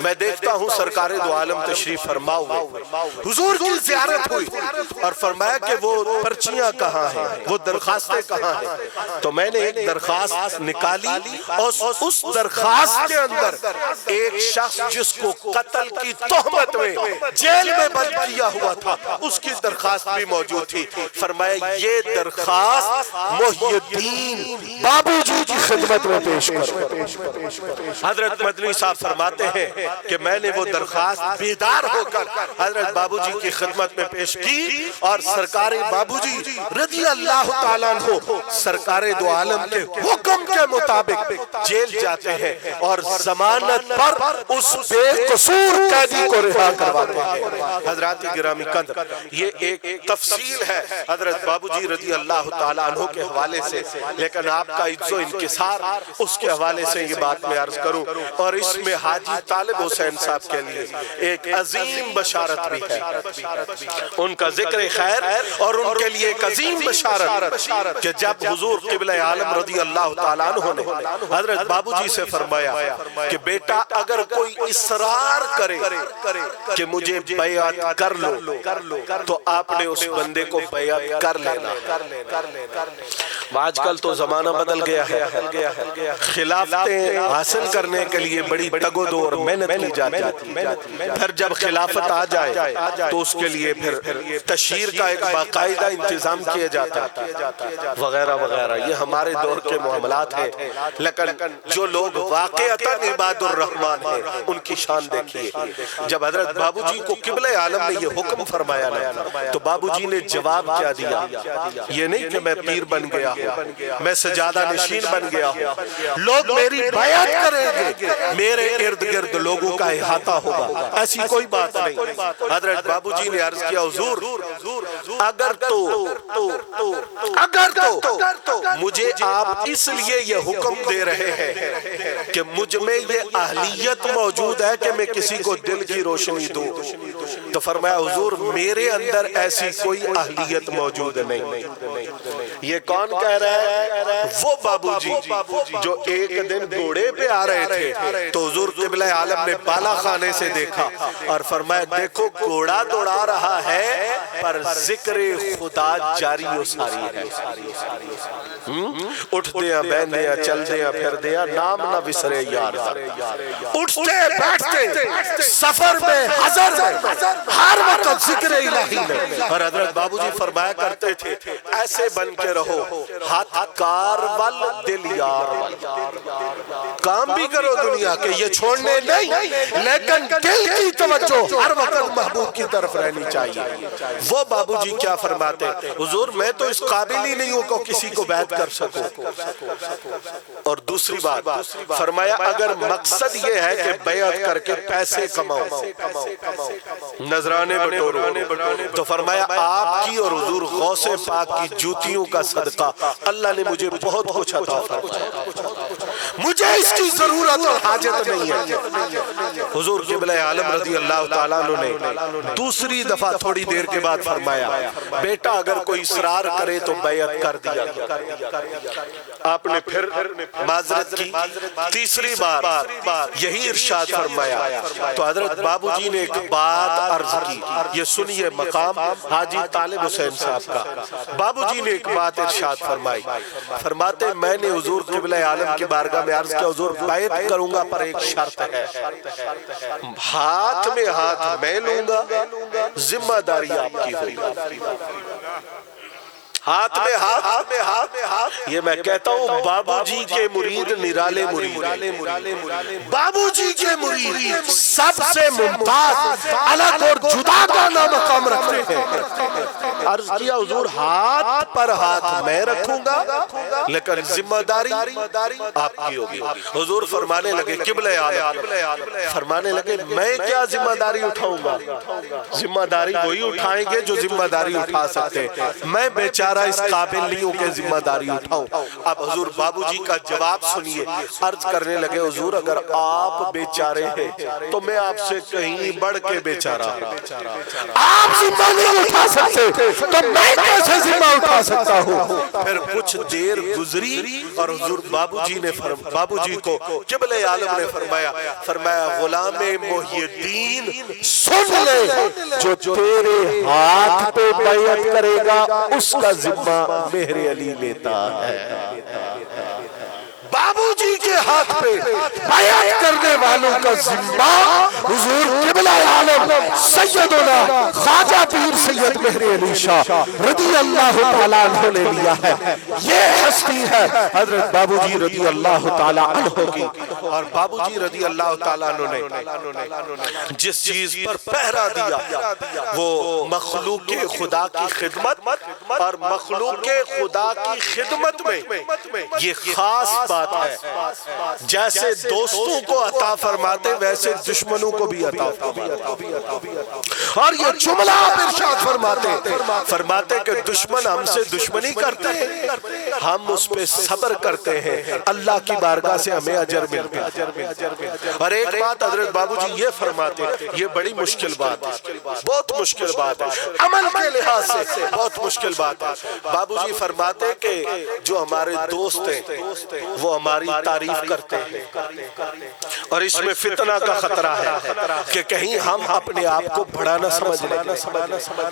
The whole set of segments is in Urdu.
میں دیکھتا ہوں سرکار دو عالم تشریف فرما ہوئے، حضور کی زیارت ہوئی اور فرمایا کہ وہ پرچیاں کہاں ہیں، وہ درخواستیں کہاں ہیں؟ تو میں نے ایک درخواست نکالی اور اس درخواست کے اندر ایک شخص جس کو قتل کی تہمت میں جیل میں بند کیا ہوا تھا اس کی درخواست بھی موجود تھی۔ فرمایا یہ درخواست محی الدین بابو جی کی خدمت میں پیش کرو۔ حضرت مدنی صاحب فرماتے ہیں کہ میں نے وہ درخواست بیدار ہو کر حضرت بابو جی کی خدمت میں پیش کی اور سرکار بابو جی رضی اللہ تعالیٰ عنہ سرکار دو عالم کے حکم کے مطابق جیل جاتے ہیں اور ضمانت پر اس بے قصور قیدی کو رہا کرواتے ہیں۔ حضرات گرامی قدر، یہ ایک تفصیل ہے حضرت بابو جی رضی اللہ تعالیٰ عنہ کے حوالے سے، لیکن آپ کا عز و انکسار اس کے حوالے سے یہ بات میں عرض کروں، اور اس میں حاجی طالب حسین صاحب کے لیے ایک عظیم بشارت بھی ہے، ان کا ذکر خیر اور ان کے لیے ایک عظیم بشارت کہ جب حضور قبلہ عالم رضی اللہ تعالیٰ عنہ نے حضرت بابو جی سے فرمایا کہ بیٹا اگر کوئی اصرار کرے کہ مجھے بیعت کر لو تو آپ نے اس بندے کو بیعت کر لینا۔ آج کل تو زمانہ بدل گیا ہے، خلافتیں حاصل کرنے کے لیے بڑی تگ و دو اور محنت کی جاتی ہے، پھر جب خلافت آ جائے تو اس کے لیے پھر تشہیر کا ایک باقاعدہ انتظام کیا جاتا ہے وغیرہ وغیرہ۔ یہ ہمارے دور کے معاملات ہیں، لیکن جو لوگ واقعتاً عباد الرحمن ہیں ان کی شان دیکھیے۔ جب حضرت بابو جی کو قبلہ عالم نے یہ حکم فرمایا نا تو بابو جی نے جواب کیا دیا؟ یہ نہیں کہ میں پیر بن گیا ہوں، میں سجادہ نشین بن گیا ہوں، لوگ میری بیعت کریں گے، میرے ارد گرد لوگوں کا احاطہ ہوگا، ایسی کوئی بات نہیں۔ حضرت بابو جی نے عرض کیا حضور اگر تو مجھے آپ اس لیے یہ حکم دے رہے ہیں کہ مجھ میں یہ اہلیت موجود ہے کہ میں کسی کو دل کی روشنی دوں، تو فرمایا حضور میرے اندر ایسی کوئی اہلیت موجود نہیں۔ یہ کون کہہ رہا ہے؟ وہ بابو جی جو ایک دن گھوڑے پہ آ رہے تھے تو حضور قبلہ عالم نے بالا خانے سے دیکھا اور فرمایا دیکھو گھوڑا دوڑا رہا ہے پر ذکر خدا جاری و ساری ہے، اٹھ دیا بہن دیا چل دیا پھر دیا نام نہ بسرے یار، اٹھتے بیٹھتے سفر میں حضر میں ہر وقت ذکر الہی میں۔ اور حضرت بابو جی فرمایا کرتے تھے ایسے بن کے رہو، ہاتھ کار ول دل یار ول، کام بھی کرو دنیا کے یہ چھوڑنے نہیں، لیکن دل کی توجہ ہر وقت محبوب کی طرف رہنی چاہیے۔ وہ بابو جی کیا فرماتے حضور میں تو اس قابل ہی نہیں ہوں کہ کسی کو بیعت کر سکوں، اور دوسری بات فرمایا اگر مقصد یہ ہے کہ بیعت کر کے پیسے کماؤ نذرانے بٹورو تو فرمایا آپ کی اور حضور غوث پاک کی جوتیوں کا صدقہ اللہ نے مجھے بہت کچھ عطا فرمایا، مجھے اس کی ضرورت اور حاجت نہیں ہے۔ حضور قبلہ عالم رضی اللہ تعالیٰ عنہ نے دوسری دفعہ تھوڑی دیر کے بعد فرمایا بیٹا اگر کوئی اصرار کرے تو بیعت کر دیا۔ آپ نے پھر معذرت کی، تیسری بار یہی ارشاد فرمایا تو حضرت بابو جی نے ایک بات عرض کی، یہ سنیے مقام حاجی طالب حسین صاحب کا۔ بابو جی نے ایک بات ارشاد فرمائی، فرماتے میں نے حضور قبلہ عالم کی بارگاہ میں عرض کیا حضور بیعت کروں گا پر ایک شرط ہے، ہاتھ میں ہاتھ میں لوں گا، ذمہ داری آپ کی ہوگی۔ ہاتھ میں ہاتھ، یہ میں کہتا ہوں بابو جی کے مرید نرالے مرید، بابو جی کے مرید سب سے ممتاز الگ اور جدا گانا مقام رکھتے ہیں۔ عرض کیا حضور ہاتھ پر ہاتھ میں رکھوں گا لیکن ذمہ داری آپ کی ہوگی۔ حضور فرمانے لگے قبلہ عالم فرمانے لگے میں کیا ذمہ داری اٹھاؤں گا، ذمہ داری وہی اٹھائیں گے جو ذمہ داری اٹھا سکتے ہیں، میں بیچارہ اس قابل نہیں ہوں کہ ذمہ داری اٹھاؤں۔ اب حضور بابو جی کا جواب سنیے، عرض کرنے لگے حضور اگر آپ بیچارے ہیں تو میں آپ سے کہیں بڑھ کے بیچارہ آپ ذمہ نہیں اٹھا سکتے تو میں کیسے ذمہ اٹھا سکتا ہوں؟ پھر کچھ دیر گزری اور حضور بابو جی کو قبلہ عالم نے فرمایا غلام محی الدین سن لے، جو تیرے ہاتھ پہ بیعت کرے گا اس کا ذمہ مہر علی لیتا ہے۔ بابو جی کے ہاتھ پہ بیعت کرنے والوں کا ذمہ حضور قبلہ عالم سیدنا خواجہ پیر سید مہر علی شاہ رضی اللہ تعالیٰ عنہ نے لیا ہے۔ یہ ہستی ہے حضرت بابو جی رضی اللہ تعالیٰ عنہ کی۔ اور بابو جی رضی اللہ تعالیٰ عنہ نے جس چیز پر پہرا دیا وہ مخلوق خدا کی خدمت، اور مخلوق خدا کی خدمت میں یہ خاص بات ہے، جیسے دوستوں کو عطا فرماتے ویسے دشمنوں کو بھی عطا فرماتے۔ اور یہ جملہ آپ ارشاد فرماتے کہ دشمن ہم سے دشمنی کرتے ہیں، ہم اس پہ صبر کرتے ہیں، اللہ کی بارگاہ سے ہمیں اجر ملتا ہے۔ اور ایک بات حضرت بابو جی یہ فرماتے، یہ بڑی مشکل بات ہے، بہت مشکل بات ہے، عمل کے لحاظ سے بہت مشکل بات ہے۔ بابو جی فرماتے کہ جو ہمارے دوست ہیں وہ ہماری تعریف کرتے ہیں، اور اس میں فتنہ کا خطرہ ہے کہ کہیں ہم اپنے آپ کو بڑا نہ سمجھ لیں،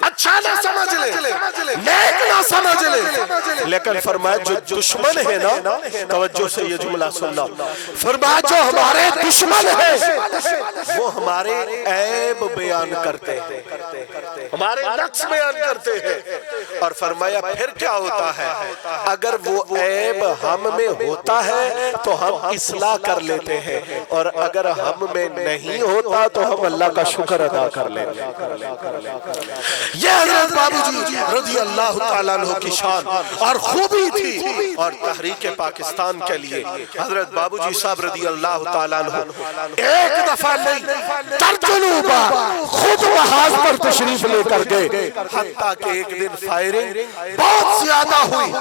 اچھا نہ سمجھ لیں، نیک نہ سمجھ لیں، لیکن فرمایا جو دشمن ہے نا، توجہ سے یہ جملہ سننا، فرمایا جو ہمارے دشمن ہیں وہ ہمارے عیب بیان کرتے ہیں، ہمارے نقص بیان کرتے ہیں، اور فرمایا پھر کیا ہوتا ہے، اگر وہ عیب ہم میں ہوتا ہے تو ہم اصلاح کر لیتے ہیں، اور اگر ہم میں نہیں ہوتا تو ہم اللہ کا شکر ادا کر لیتے ہیں۔ یہ حضرت بابو جی رضی اللہ تعالیٰ عنہ کی شان اور خوبی تھی، اور تحریک پاکستان کے لیے حضرت بابو جی صاحب رضی اللہ تعالیٰ عنہ ایک دفعہ نہیں ترجلوں بار خود محاذ پر تشریف لے کر گئے، حتیٰ کہ ایک دن فائرنگ بہت زیادہ ہوئی،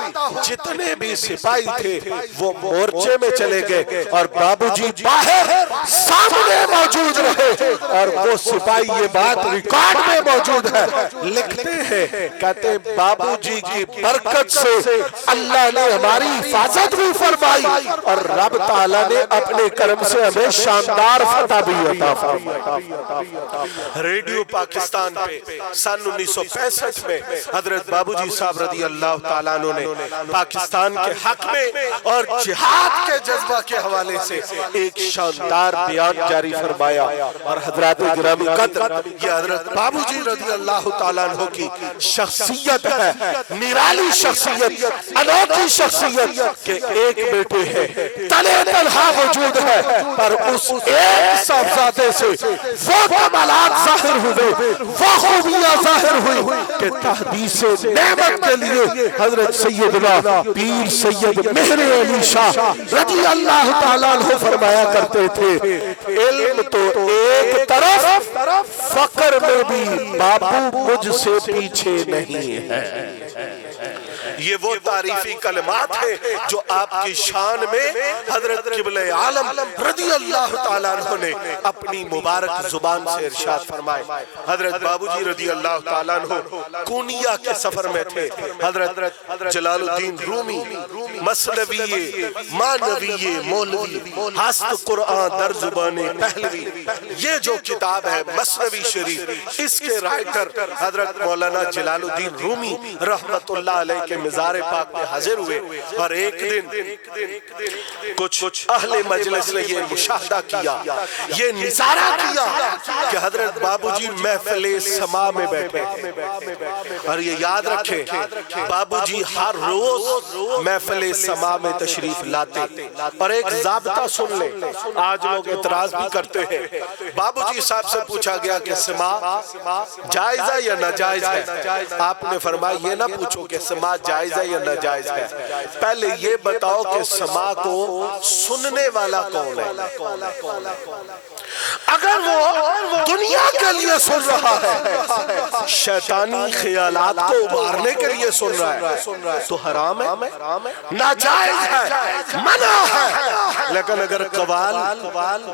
جتنے بھی سپاہی تھے وہ مورچے میں چلے گئے، اور بابو جی باہر سامنے موجود رہے، اور وہ سپاہی یہ بات ریکارڈ میں موجود ہے، لکھتے ہیں، کہتے ہیں بابو جی کی برکت سے اللہ نے ہماری حفاظت بھی فرمائی، اور رب تعالیٰ نے اپنے کرم سے ہمیں شاندار فتح بھی عطا فرمائی۔ ریڈیو پاکستان پہ سن 1965 میں حضرت بابو جی صاحب رضی اللہ تعالیٰ عنہ نے پاکستان کے حق میں اور جہاد کے جذبہ کے حوالے سے ایک شاندار بیان جاری فرمایا، اور حضرات گرامی قدر یہ حضرت بابو جی رضی اللہ تعالیٰ عنہ کی شخصیت ہے، نرالی شخصیت، انوکھی شخصیت کہ ایک بیٹے ہیں، تلے تنہا وجود ہے، پر اس ایک صاحبزادے سے وہ کمالات ظاہر ہوئے، وہ خوبیاں ظاہر ہوئی کہ تحدیث نعمت کے لیے حضرت سیدنا پیر سید مہر علی شاہ رضی اللہ تعالیٰ عنہ فرمایا کرتے تھے، علم تو ایک طرف، فقر میں بھی بابو مجھ سے پیچھے نہیں ہے۔ یہ وہ تعریفی کلمات ہیں جو آپ کی شان میں حضرت قبلہ عالم رضی اللہ تعالیٰ عنہ نے اپنی مبارک زبان سے ارشاد فرمائے۔ حضرت بابو جی رضی اللہ تعالیٰ عنہ کونیا کے سفر میں تھے، حضرت جلال الدین رومی مثنوی مانوی مولوی ہست قرآن در زبان پہلوی، یہ جو کتاب ہے مثنوی شریف، اس کے رائٹر حضرت مولانا جلال الدین رومی رحمت اللہ علیہ کے مزار پاک میں حاضر ہوئے، اور ایک دن کچھ اہل مجلس نے یہ مشاہدہ کیا، یہ نظارہ کیا کہ حضرت بابو جی محفل سما میں بیٹھے، اور یہ یاد رکھیں بابو جی ہر روز محفل سما میں تشریف لاتے، اور ایک ضابطہ سن لیں، آج لوگ اعتراض بھی کرتے ہیں، بابو جی صاحب سے پوچھا گیا کہ سما جائز ہے یا ناجائز ہے، آپ نے فرمایا یہ نہ پوچھو کہ سما جائز ہے یا ناجائز ہے، پہلے یہ بتاؤ کہ سما کو سننے والا کون ہے۔ اگر وہ دنیا دنیا کے لیے سن رہا ہے، شیطانی خیالات کو ابھارنے کے لیے سن رہا ہے، تو حرام ہے، ناجائز ہے، منع ہے۔ لیکن اگر قوال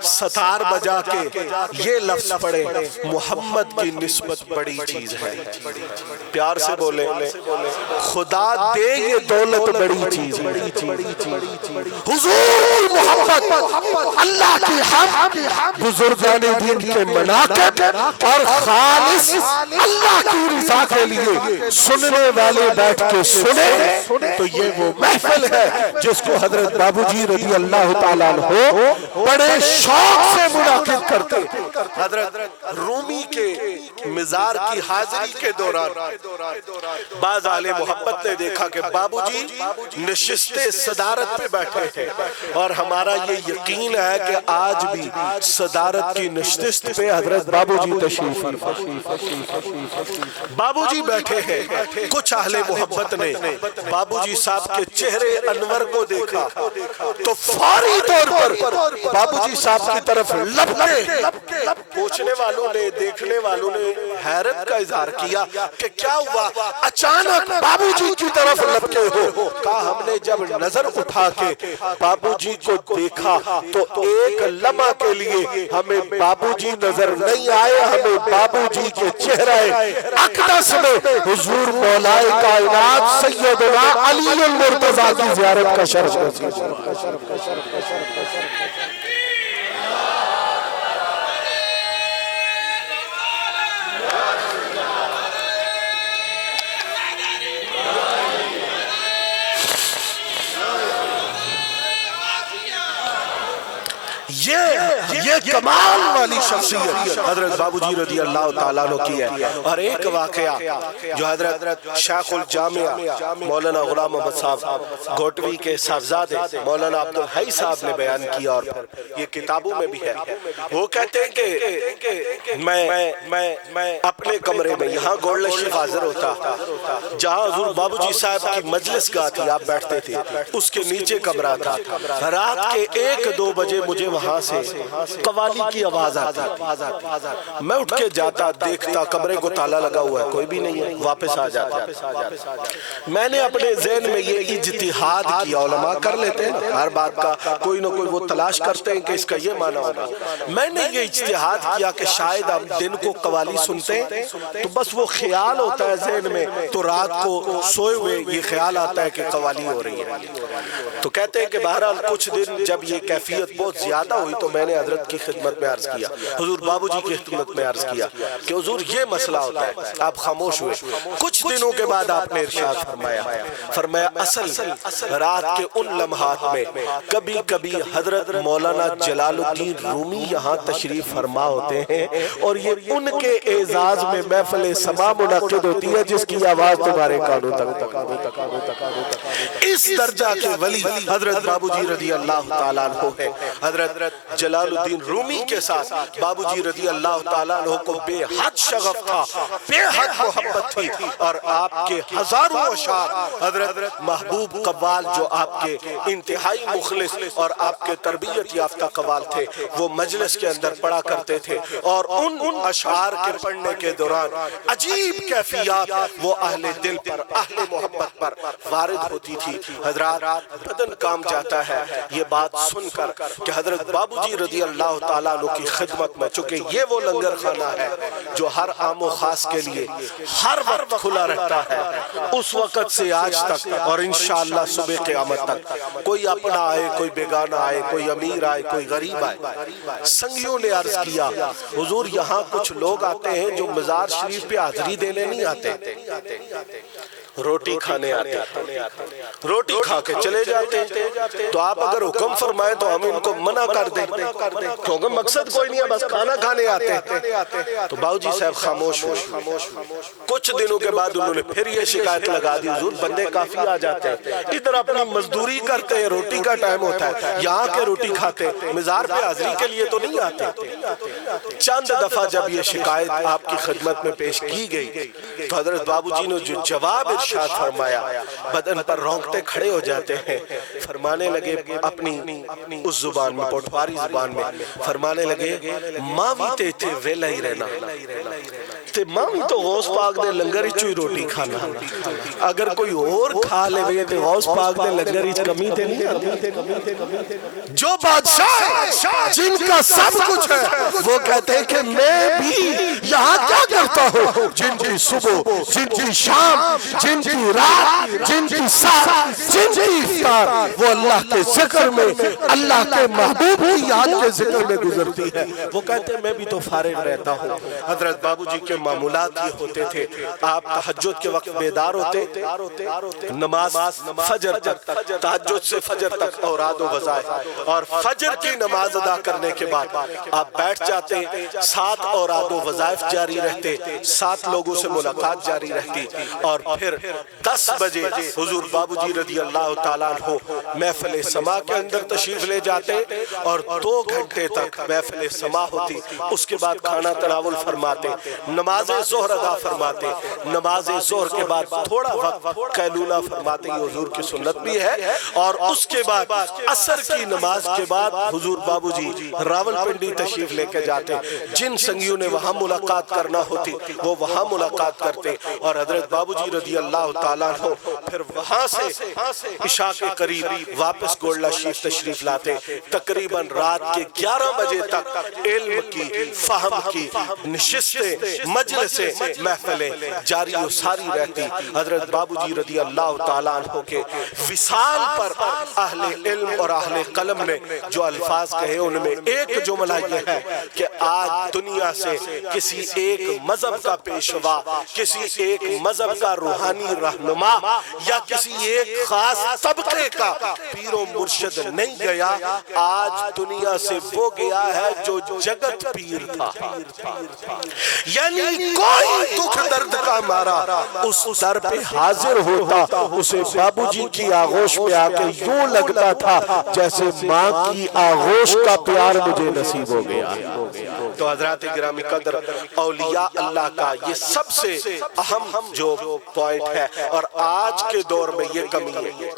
ستار بجا کے یہ لفظ پڑھے محمد کی نسبت بڑی چیز ہے، پیار سے بولے خدا دے یہ دولت بڑی چیز ہے، حضور محمد اللہ کی حق بزرگان دین کے مناقب اور خالص اللہ کی رضا کے لیے سننے والے بیٹھ کے سنے تو یہ وہ محفل ہے جس کو حضرت بابو جی رضی اللہ تعالیٰ عنہ بڑے شوق سے منعقد کرتے۔ حضرت رومی کے مزار کی حاضری کے دوران بعض اہل محبت نے دیکھا کہ بابو جی نشست صدارت پہ بیٹھے ہیں، اور ہمارا یہ یقین ہے کہ آج بھی صدارت کی نشست پہ حضرت بابو جی تشریف بابو جی بیٹھے ہیں۔ کچھ اہل محبت نے بابو جی صاحب کے چہرے انور کو دیکھا تو فوری طور پر بابو جی صاحب کی طرف لپکے۔ پوچھنے والوں نے، دیکھنے والوں نے حیرت کا اظہار کیا کہ کیا ہوا، اچانک بابو جی کی طرف لپکے ہو؟ کہا ہم نے جب نظر اٹھا کے بابو جی کو دیکھا تو ایک لمحہ کے لیے ہمیں بابو جی نظر نہیں آئے، ہمیں بابو جی کے چہرے اقدس میں حضور مولا کائنات سیدنا علی المرتضیٰ کی زیارت کا شرف نصیب ہوا۔ یہ کمال والی شخصیت حضرت بابو جی رضی اللہ تعالیٰ عنہ کی ہے۔ اور ایک واقعہ جو حضرت شیخ الجامعہ مولانا غلام محمد صاحب گھوٹوی کے صاحبزادے مولانا عبدالحی صاحب نے بیان کیا، اور یہ کتابوں میں بھی ہے۔ وہ کہتے ہیں کہ میں اپنے کمرے میں، یہاں گولڈ شریف حاضر ہوتا، جہاں حضور بابو جی صاحب کی مجلس گاہ تھی، آپ بیٹھتے تھے، اس کے نیچے کمرہ تھا۔ رات کے 1-2 بجے مجھے وہاں سے قوالی کی آواز آتی، میں اٹھ کے جاتا، دیکھتا کمرے کو تالا لگا ہوا ہے، کوئی بھی نہیں ہے، واپس آ جاتا۔ میں نے اپنے ذہن میں یہ اجتہاد کیا، علماء کر لیتے ہیں ہر بات کا کوئی نہ کوئی وہ تلاش کرتے ہیں کہ اس کا یہ معنی ہوگا۔ میں نے یہ اجتہاد کیا کہ شاید ہم دن کو قوالی سنتے ہیں تو بس وہ خیال ہوتا ہے ذہن میں، تو رات کو سوئے ہوئے یہ خیال آتا ہے کہ قوالی ہو رہی ہے۔ تو کہتے ہیں کہ بہرحال کچھ دن جب یہ کیفیت بہت زیادہ ہوئی تو میں نے حضرت کی خدمت میں عرض کیا، حضور بابو جی کی خدمت میں عرض کیا کہ حضور یہ مسئلہ ہوتا ہے۔ آپ خاموش ہوئے، کچھ دنوں کے بعد آپ نے ارشاد فرمایا اصل رات کے ان لمحات میں کبھی کبھی حضرت مولانا جلال الدین رومی یہاں تشریف فرما ہوتے ہیں، اور یہ ان کے اعزاز میں محفل سما منعقد ہوتی ہے جس کی آواز تمہارے کانوں تک۔ اس درجہ کے ولی حضرت بابو جی رضی اللہ تعالیٰ عنہ ہے۔ حضرت جلال الدین رومی کے ساتھ بابو جی رضی اللہ تعالیٰ عنہ کو بے حد شغف تھا، بے حد محبت تھی، اور آپ کے ہزاروں اشعار حضرت محبوب قوال جو آپ کے انتہائی مخلص اور آپ کے تربیت یافتہ قوال تھے، وہ مجلس کے اندر پڑھا کرتے تھے، اور ان اشعار کے پڑھنے کے دوران عجیب کیفیات وہ اہل دل پر، اہل محبت پر وارد ہوتی تھی۔ حضرات بدن کام جاتا ہے یہ بات سن کر کہ حضرت بابو جی رضی اللہ تعالیٰ عنہ کی خدمت میں، چونکہ یہ وہ لنگر خانہ ہے جو ہر عام و خاص کے لیے ہر وقت کھلا رہتا ہے، اس وقت سے آج تک اور انشاءاللہ صبح قیامت تک، کوئی اپنا آئے، کوئی بیگانہ آئے، کوئی امیر آئے، کوئی غریب آئے۔ سنگیوں نے عرض کیا حضور یہاں کچھ لوگ آتے ہیں جو مزار شریف پہ حاضری دینے نہیں آتے، روٹی کھانے آتے ہیں، روٹی کھا کے چلے جاتے ہیں، تو آپ اگر حکم فرمائے تو ہم ان کو منع کر دیں، کیونکہ مقصد کوئی نہیں ہے، بس کھانا کھانے آتے ہیں۔ تو باؤ جی صاحب خاموش ہوئے۔ کچھ دنوں کے بعد انہوں نے پھر یہ شکایت لگا دی حضور بندے کافی آ جاتے ہیں، ادھر اپنی مزدوری کرتے ہیں، روٹی کا ٹائم ہوتا ہے، یہاں کے روٹی کھاتے ہیں، مزار پہ حاضری کے لیے تو نہیں آتے۔ چند دفعہ جب یہ شکایت آپ کی خدمت میں پیش کی گئی تو حضرت بابو جی نے جو جواب ارشاد فرمایا، بدن پر رونگٹے کھڑے ہو جاتے ہیں، فرمانے لگے اپنی اس زبان میں، پوٹواری زبان میں فرمانے لگے ماوی تے تھے ویلا ہی رہنا تے ماوی تو غوث پاک دے لنگر ہی چوئی روٹی کھانا، اگر کوئی اور کھا لے وے تے غوث پاک دے لنگر ہی کمی تے نہیں آتی۔ جو بادشاہ جن کا سب کچھ ہے وہ کہتے ہیں کہ میں بھی یہاں کیا کرتا ہوں، جن کی صبح، جن کی شام، جن کی رات، جن کی سحر، جن کی افطار وہ اللہ کے ذکر میں، اللہ کے محبوب کی یاد کے ذکر میں گزرتی ہے۔ وہ کہتے ہیں میں بھی تو فارغ رہتا ہوں۔ حضرت بابو جی کے معمولات یہ ہوتے تھے، آپ تہجد کے وقت بیدار ہوتے، نماز فجر تک، تہجد سے فجر تک اوراد و وظائف، اور فجر کی نماز ادا کرنے کے بعد آپ بیٹھ جاتے، 7 اوراد و وظائف جاری رہتے، 7 لوگوں سے ملاقات جاری رہتی، اور پھر 10 بجے حضور بابو جی رضی اللہ تعالیٰ عنہ محفل سما کے اندر تشریف لے جاتے، اور 2 گھنٹے تک محفل سما ہوتی، اس کے بعد کھانا تناول فرماتے، نماز ظہر ادا فرماتے، نماز ظہر کے بعد تھوڑا وقت قیلولہ فرماتے، یہ حضور کی سنت بھی ہے، اور اس کے بعد عصر کی نماز کے بعد حضور بابو جی راول پنڈی تشریف لے کے جاتے، جن سنگیوں نے وہاں ملاقات کرنا ہوتی وہ وہاں ملاقات کرتے، اور حضرت بابو جی رضی اللہ تعالیٰ عنہ پھر وہاں سے عشاء کے قریب واپس گولڈا شریف تشریف لاتے، تقریباً رات کے 11 بجے تک علم کی، فہم کی نشستیں، مجلسیں، محفلیں جاری و ساری رہتی۔ حضرت بابو جی رضی اللہ تعالیٰ عنہ کے وصال پر اہل علم اور اہل قلم نے جو الفاظ کہے ان میں ایک جملہ یہ ہے کہ آج دنیا سے کسی ایک مذہب کا پیشوا، کسی ایک مذہب کا روحانی رہنما یا کسی ایک خاص طبقے کا پیر و مرشد نہیں گیا، آج دنیا سے وہ گیا ہے جو جگت پیر تھا، یعنی کوئی دکھ درد کا مارا اس در پہ حاضر ہوتا، اسے بابو جی کی آغوش پہ آ کے یوں لگتا تھا جیسے ماں کی آغوش کا پیار مجھے نصیب ہو گیا۔ تو حضرات گرامی قدر، اولیاء اللہ کا یہ سب سے اہم جو پوائنٹ ہے، اور آج کے دور میں یہ کمی ہے۔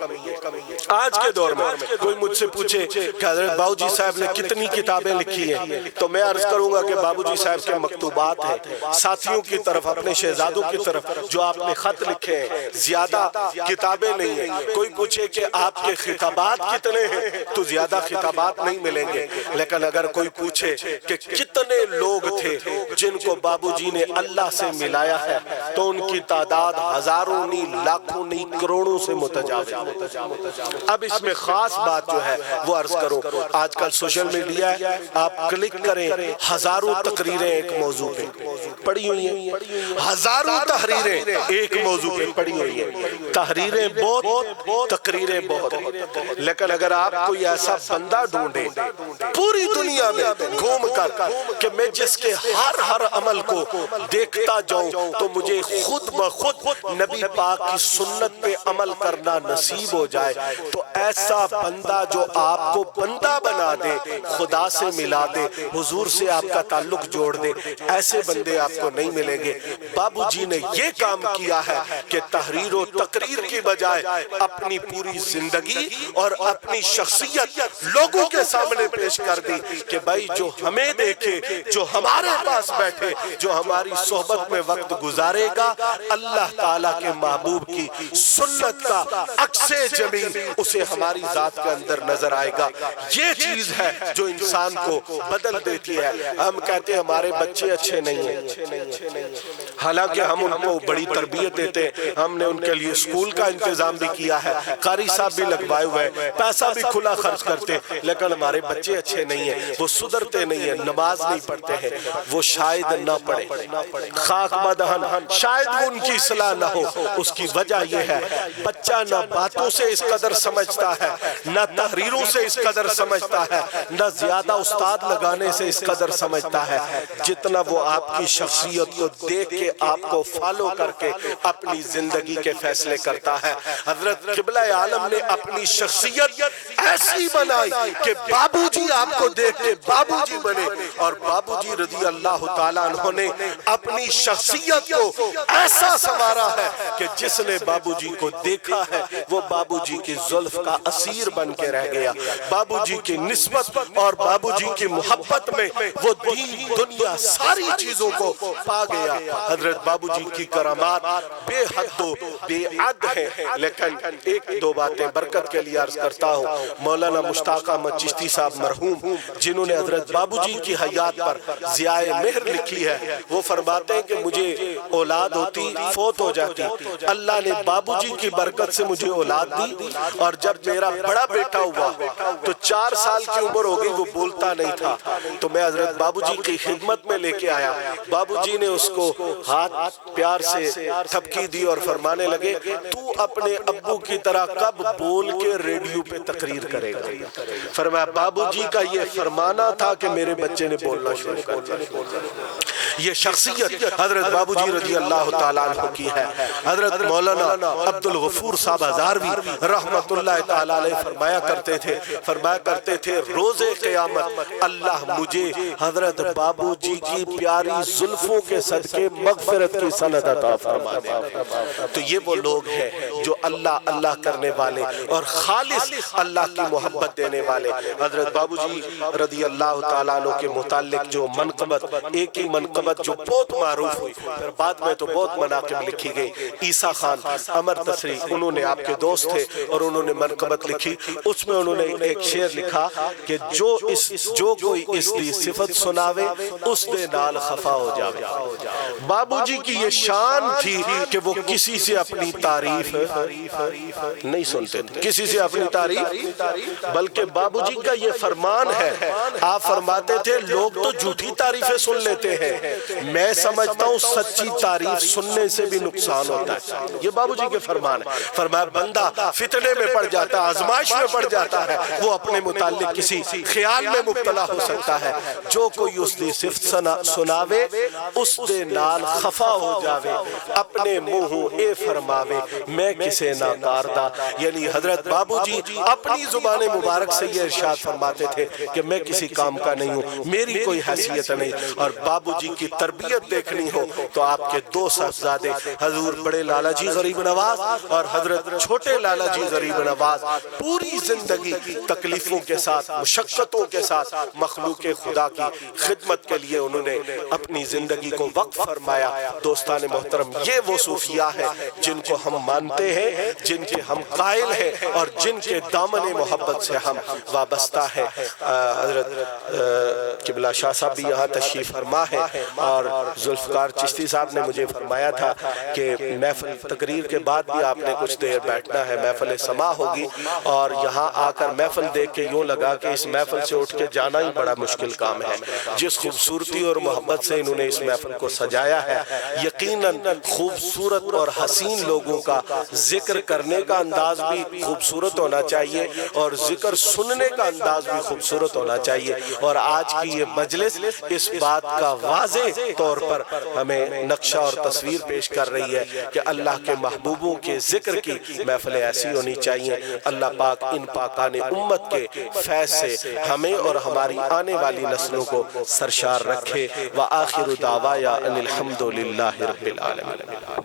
آج کے دور میں کوئی مجھ سے پوچھے کہ حضرت بابو جی صاحب نے کتنی کتابیں لکھی ہیں، تو میں عرض کروں گا کہ بابو جی صاحب کے مکتوبات ہیں، ساتھیوں کی طرف، اپنے شہزادوں کی طرف جو آپ نے خط لکھے ہیں، زیادہ کتابیں نہیں ہیں۔ کوئی پوچھے کہ آپ کے خطابات کتنے ہیں، تو زیادہ خطابات نہیں ملیں گے، لیکن اگر کوئی پوچھے کہ کتنے لوگ تھے جن کو بابو جی نے اللہ سے ملایا ہے، تو ان کی تعداد ہزاروں نہیں، لاکھوں نہیں، کروڑوں سے متجاوز۔ اب اس میں خاص بات جو ہے وہ عرض کروں، آج کل سوشل میڈیا ہے، آپ کلک کریں، ہزاروں تقریریں ایک موضوع پہ پڑی ہوئی ہیں، ہزاروں تحریریں ایک موضوع پہ پڑی ہوئی ہیں، تحریریں بہت، تقریریں بہت، لیکن اگر آپ کوئی ایسا بندہ ڈھونڈے پوری دنیا میں گھوم کر کہ میں جس کے ہر عمل کو دیکھتا جاؤں تو مجھے خود بخود نبی پاک کی سنت پہ عمل کرنا نصیب ہو جائے، تو ایسا بندہ جو آپ کو بندہ بنا دے، خدا سے ملا دے، حضور سے آپ کا تعلق جوڑ دے، ایسے بندے آپ کو نہیں ملیں گے۔ بابو جی نے یہ کام کیا ہے کہ تحریر و تقریر کی بجائے اپنی پوری زندگی اور اپنی شخصیت لوگوں کے سامنے پیش کر دی کہ بھائی جو ہمیں دیکھے، جو ہمارے پاس بیٹھے، جو ہماری صحبت میں وقت گزارے گا، اللہ تعالیٰ کے محبوب کی سنت کا عکس جمیل اسے ہماری ذات کے اندر نظر آئے گا۔ یہ چیز ہے جو انسان کو بدل دیتی ہے۔ ہم کہتے ہیں ہمارے بچے اچھے نہیں ہیں، حالانکہ ہم ان کو بڑی تربیت دیتے ہیں، ہم نے ان کے لیے اسکول کا انتظام بھی کیا ہے، قاری صاحب بھی لگوائے ہوئے ہیں، پیسہ بھی کھلا خرچ کرتے، لیکن ہمارے بچے اچھے نہیں ہیں، وہ سدھرتے نہیں ہیں، نماز نہیں پڑھتے ہیں، وہ شاید نہ پڑھے، خاک بدہن شاید ان کی اصلاح نہ ہو۔ اس کی وجہ یہ ہے بچہ نہ باتوں سے اس قدر سمجھتا ہے، نہ تحریروں سے اس قدر سمجھتا ہے، نہ زیادہ استاد لگانے سے اس قدر سمجھتا ہے، جتنا وہ آپ کی شخصیت کو دیکھ کے آپ کو فالو کر کے اپنی زندگی کے فیصلے کرتا ہے۔ حضرت قبلہ عالم نے اپنی شخصیت ایسی بنائی کہ بابو جی آپ کو دیکھ کے بابو جی بنے، اور بابو جی رضی اللہ تعالیٰ عنہ نے اپنی شخصیت کو ایسا سنوارا ہے کہ جس نے بابو جی کو دیکھا ہے وہ بابو جی کی زلف کا اسیر بن کے رہ گیا، بابو جی کی نسبت اور بابو جی کی محبت میں وہ دین دنیا ساری چیزوں کو پا گیا۔ حضرت بابو جی کی کرامات بے حد و بے عد ہیں، لیکن ایک دو باتیں برکت کے لیے عرض کرتا ہوں۔ مولانا مشتاق احمد چشتی صاحب مرحوم، جنہوں نے حضرت بابو جی کی حیات پر ضیائے مہر لکھی ہے، وہ فرماتے ہیں کہ مجھے اولاد ہوتی فوت ہو جاتی، اللہ نے بابو جی کی برکت سے مجھے اولاد دی، اور جب میرا بڑا بیٹا ہوا تو 4 سال کی عمر ہو گئی، وہ بولتا نہیں تھا، تو میں حضرت بابو جی کی خدمت میں لے کے آیا، بابو جی نے اس کو ہاتھ پیار سے تھپکی دی اور فرمانے لگے تو اپنے ابو کی طرح کب بول کے ریڈیو پہ تقریر کرے گا؟ فرمایا بابو جی کا یہ فرمانا تھا کہ میرے بچے نے بولنا شروع کر دیا۔ یہ شخصیت حضرت بابو جی رضی اللہ تعالیٰ عنہ کی ہے۔ حضرت مولانا عبدالغفور صاحب ہزاروی رحمت اللہ تعالیٰ علیہ فرمایا کرتے تھے روز قیامت اللہ مجھے حضرت بابو جی کی پیاری زلفوں کے صدقے مغفرت کی سند عطا فرما دے۔ تو یہ وہ لوگ ہیں جو اللہ اللہ کرنے والے اور خالص اللہ کی محبت دینے والے۔ حضرت بابو جی رضی اللہ تعالیٰ عنہ کے متعلق جو منقبت، ایک ہی منقبت جو بہت معروف ہوئی، پھر بعد میں تو بہت مناقب لکھی گئی۔ عیسیٰ خان امر تسری انہوں نے آپ کے دوست تھے اور انہوں نے منقبت لکھی، اس میں انہوں نے ایک شعر لکھا کہ جو کوئی اس دی صفت سناوے اس دے نال خفا ہو جاوے۔ بابو جی کی یہ شان تھی کہ وہ کسی سے اپنی تعریف نہیں سنتے تھے، کسی سے اپنی تعریف، بلکہ بابو جی کا یہ فرمان ہے، آپ فرماتے تھے لوگ تو جھوٹی تعریفیں سن لیتے ہیں، میں سمجھتا ہوں سچی تعریف سننے سے بھی نقصان ہوتا ہے۔ یہ بابو جی کے فرمان ہے۔ فرمایا بندہ فتنے میں پڑ جاتا ہے، آزمائش میں پڑ جاتا ہے، وہ اپنے متعلق کسی خیال میں مبتلا ہو سکتا ہے، جو کوئی اس دی صفت سناوے اس دے نال خفا ہو جاوے، اپنے منہوں اے فرماوے میں کسے نہ کاردہ۔ یعنی حضرت بابو جی اپنی زبان مبارک سے یہ ارشاد فرماتے تھے کہ میں کسی کام کا نہیں ہوں، میری کوئی حیثیت نہیں، اور بابو جی کی تربیت دیکھنی ہو تو آپ کے دو صاحبزادے حضور بڑے لالا جی غریب نواز اور حضرت چھوٹے لالا جی غریب نواز پوری زندگی تکلیفوں کے ساتھ، مشقتوں کے ساتھ مخلوق خدا کی خدمت کے لیے انہوں نے اپنی زندگی کو وقف فرمایا۔ دوستان محترم، یہ وہ صوفیاء ہیں جن کو ہم مانتے ہیں، جن کے ہم قائل ہیں اور جن کے دامن محبت سے ہم وابستہ ہیں۔ حضرت قبلہ شاہ صاحب بھی یہاں تشریف فرما ہے، اور ذوالفقار چشتی صاحب نے مجھے فرمایا تھا کہ محفل تقریر کے بعد بھی آپ نے کچھ دیر بیٹھنا ہے، محفل سما ہوگی، اور یہاں آ کر محفل دیکھ کے یوں لگا کہ اس محفل سے اٹھ کے جانا ہی بڑا مشکل کام ہے۔ جس خوبصورتی اور محبت سے انہوں نے اس محفل کو سجایا ہے، یقیناً خوبصورت اور حسین لوگوں کا ذکر کرنے کا انداز بھی خوبصورت ہونا چاہیے اور ذکر سننے کا انداز بھی خوبصورت ہونا چاہیے، اور آج کی یہ مجلس اس بات کا واضح طور پر ہمیں نقشہ اور تصویر پیش کر رہی ہے کہ اللہ کے محبوبوں کے ذکر کی محفلیں ایسی ہونی چاہیے۔ اللہ پاک ان پاکان امت کے فیض سے ہمیں اور ہماری آنے والی نسلوں کو سرشار رکھے۔ وآخر دعوایا ان الحمد للہ رب العالمین۔